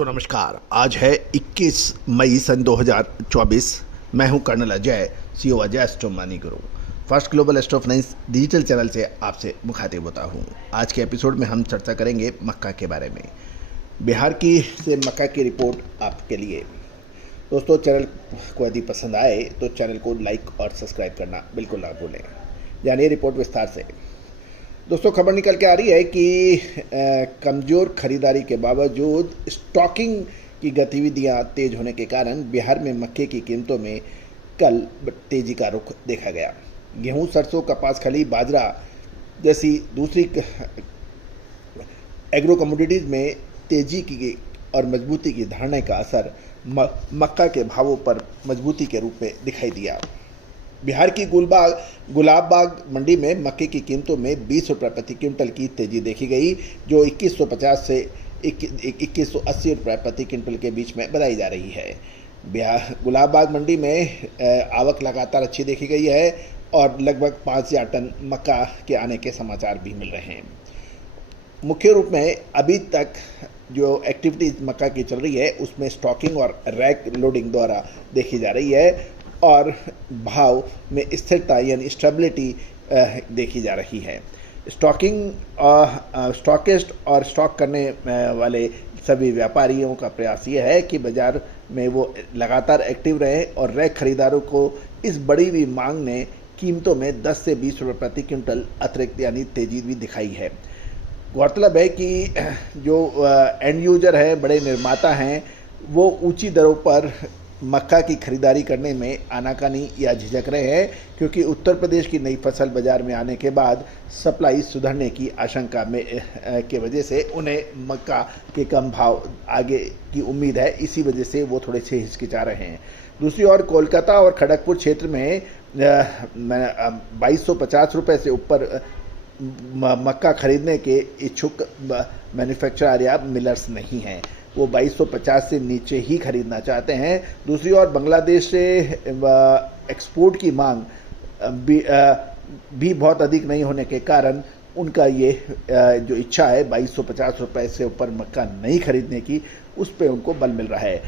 दोस्तों नमस्कार। आज है 21 मई सन 2024। मैं हूं colonel Ajay, CEO Ajay astro money Guru. First global astro finance digital channel से आपसे मुखातिब होता हूं। आज के एपिसोड में हम चर्चा करेंगे मक्का के बारे में। बिहार की से मक्का की रिपोर्ट आपके लिए। दोस्तों, चैनल को यदि पसंद आए तो चैनल को लाइक और सब्सक्राइब करना बिल्कुल ना भूलें। जानिए रिपोर्ट विस्तार से। दोस्तों, खबर निकल के आ रही है कि कमज़ोर खरीदारी के बावजूद स्टॉकिंग की गतिविधियां तेज होने के कारण बिहार में मक्के की कीमतों में कल तेजी का रुख देखा गया। गेहूं, सरसों, कपास, खली, बाजरा जैसी दूसरी एग्रो कमोडिटीज़ में तेजी की और मजबूती की धारणा का असर मक्का के भावों पर मजबूती के रूप में दिखाई दिया। बिहार की गुलाबबाग मंडी में मक्के की कीमतों में 20 रुपये प्रति क्विंटल की तेजी देखी गई, जो 2150 से 2180 रुपये प्रति क्विंटल के बीच में बताई जा रही है। बिहार गुलाबबाग मंडी में आवक लगातार अच्छी देखी गई है और लगभग 5000 टन मक्का के आने के समाचार भी मिल रहे हैं। मुख्य रूप में अभी तक जो एक्टिविटीज मक्का की चल रही है उसमें स्टॉकिंग और रैक लोडिंग द्वारा देखी जा रही है और भाव में स्थिरता यानी स्टेबिलिटी देखी जा रही है। स्टॉकिस्ट और स्टॉक करने वाले सभी व्यापारियों का प्रयास ये है कि बाजार में वो लगातार एक्टिव रहे और रैक खरीदारों को इस बढ़ी हुई मांग ने कीमतों में 10 से 20 रुपये प्रति क्विंटल अतिरिक्त यानी तेजी भी दिखाई है। गौरतलब है कि जो एंड यूजर है, बड़े निर्माता हैं, वो ऊंची दरों पर मक्का की खरीदारी करने में आनाकानी या झिझक रहे हैं, क्योंकि उत्तर प्रदेश की नई फसल बाजार में आने के बाद सप्लाई सुधरने की आशंका में के वजह से उन्हें मक्का के कम भाव आगे की उम्मीद है। इसी वजह से वो थोड़े से हिचकिचा रहे हैं। दूसरी ओर कोलकाता और खड़गपुर क्षेत्र में 2250 रुपये से ऊपर मक्का खरीदने के इच्छुक मैन्युफैक्चरर या मिलर्स नहीं हैं। वो 2250 से नीचे ही खरीदना चाहते हैं। दूसरी ओर बांग्लादेश से एक्सपोर्ट की मांग भी बहुत अधिक नहीं होने के कारण उनका ये जो इच्छा है 2250 रुपये से ऊपर मक्का नहीं खरीदने की, उस पर उनको बल मिल रहा है।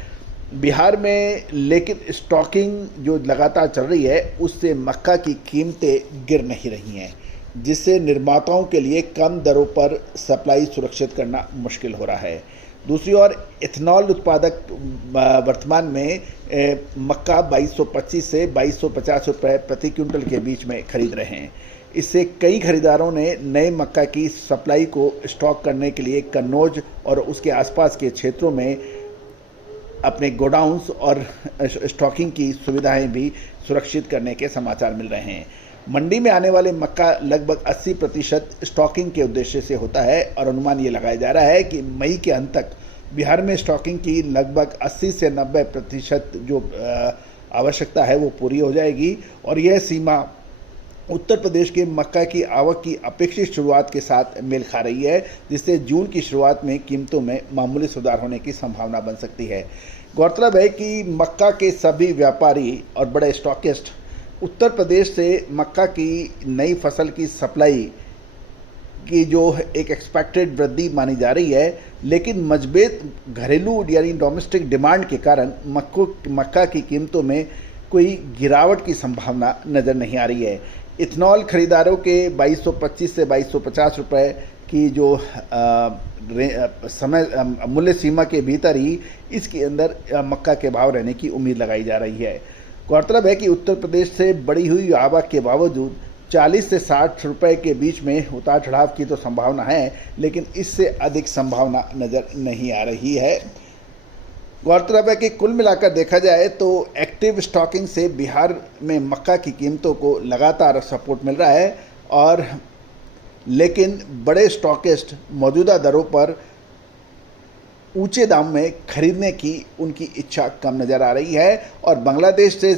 बिहार में लेकिन स्टॉकिंग जो लगातार चल रही है उससे मक्का की कीमतें गिर नहीं रही हैं, जिससे निर्माताओं के लिए कम दरों पर सप्लाई सुरक्षित करना मुश्किल हो रहा है। दूसरी ओर इथेनॉल उत्पादक वर्तमान में मक्का 2225 से 2250 रुपये प्रति क्विंटल के बीच में खरीद रहे हैं। इससे कई खरीदारों ने नए मक्का की सप्लाई को स्टॉक करने के लिए कन्नौज और उसके आसपास के क्षेत्रों में अपने गोडाउन्स और स्टॉकिंग की सुविधाएं भी सुरक्षित करने के समाचार मिल रहे हैं। मंडी में आने वाले मक्का लगभग 80% स्टॉकिंग के उद्देश्य से होता है और अनुमान ये लगाया जा रहा है कि मई के अंत तक बिहार में स्टॉकिंग की लगभग 80 से 90% जो आवश्यकता है वो पूरी हो जाएगी और यह सीमा उत्तर प्रदेश के मक्का की आवक की अपेक्षित शुरुआत के साथ मेल खा रही है, जिससे जून की शुरुआत में कीमतों में मामूली सुधार होने की संभावना बन सकती है। गौरतलब है कि मक्का के सभी व्यापारी और बड़े स्टॉकिस्ट उत्तर प्रदेश से मक्का की नई फसल की सप्लाई की जो एक एक्सपेक्टेड वृद्धि मानी जा रही है, लेकिन मजबूत घरेलू यानी डोमेस्टिक डिमांड के कारण मक्का की कीमतों में कोई गिरावट की संभावना नज़र नहीं आ रही है। इथेनॉल खरीदारों के 2225 से 2250 रुपये की जो मूल्य सीमा के भीतर ही इसके अंदर मक्का के भाव रहने की उम्मीद लगाई जा रही है। गौरतलब है कि उत्तर प्रदेश से बढ़ी हुई आवक के बावजूद 40 से 60 रुपये के बीच में उतार चढ़ाव की तो संभावना है, लेकिन इससे अधिक संभावना नज़र नहीं आ रही है। गौरतलब है कि कुल मिलाकर देखा जाए तो एक्टिव स्टॉकिंग से बिहार में मक्का की कीमतों को लगातार सपोर्ट मिल रहा है और लेकिन बड़े स्टॉकिस्ट मौजूदा दरों पर ऊंचे दाम में खरीदने की उनकी इच्छा कम नज़र आ रही है और बांग्लादेश से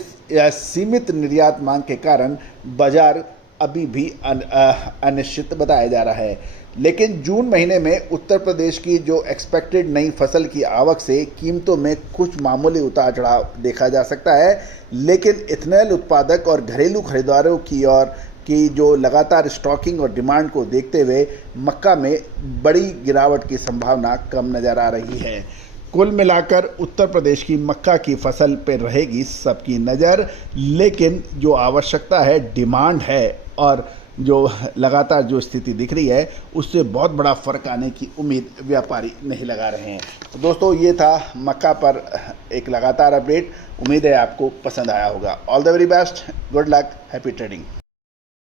सीमित निर्यात मांग के कारण बाजार अभी भी अनिश्चित बताया जा रहा है। लेकिन जून महीने में उत्तर प्रदेश की जो एक्सपेक्टेड नई फसल की आवक से कीमतों में कुछ मामूली उतार चढ़ाव देखा जा सकता है, लेकिन इथेनॉल उत्पादक और घरेलू खरीदारों की ओर की जो लगातार स्टॉकिंग और डिमांड को देखते हुए मक्का में बड़ी गिरावट की संभावना कम नज़र आ रही है। कुल मिलाकर उत्तर प्रदेश की मक्का की फसल पर रहेगी सबकी नज़र, लेकिन जो आवश्यकता है, डिमांड है और जो लगातार जो स्थिति दिख रही है उससे बहुत बड़ा फर्क आने की उम्मीद व्यापारी नहीं लगा रहे हैं। तो दोस्तों, ये था मक्का पर एक लगातार अपडेट। उम्मीद है आपको पसंद आया होगा। All the very best, good luck, happy trading.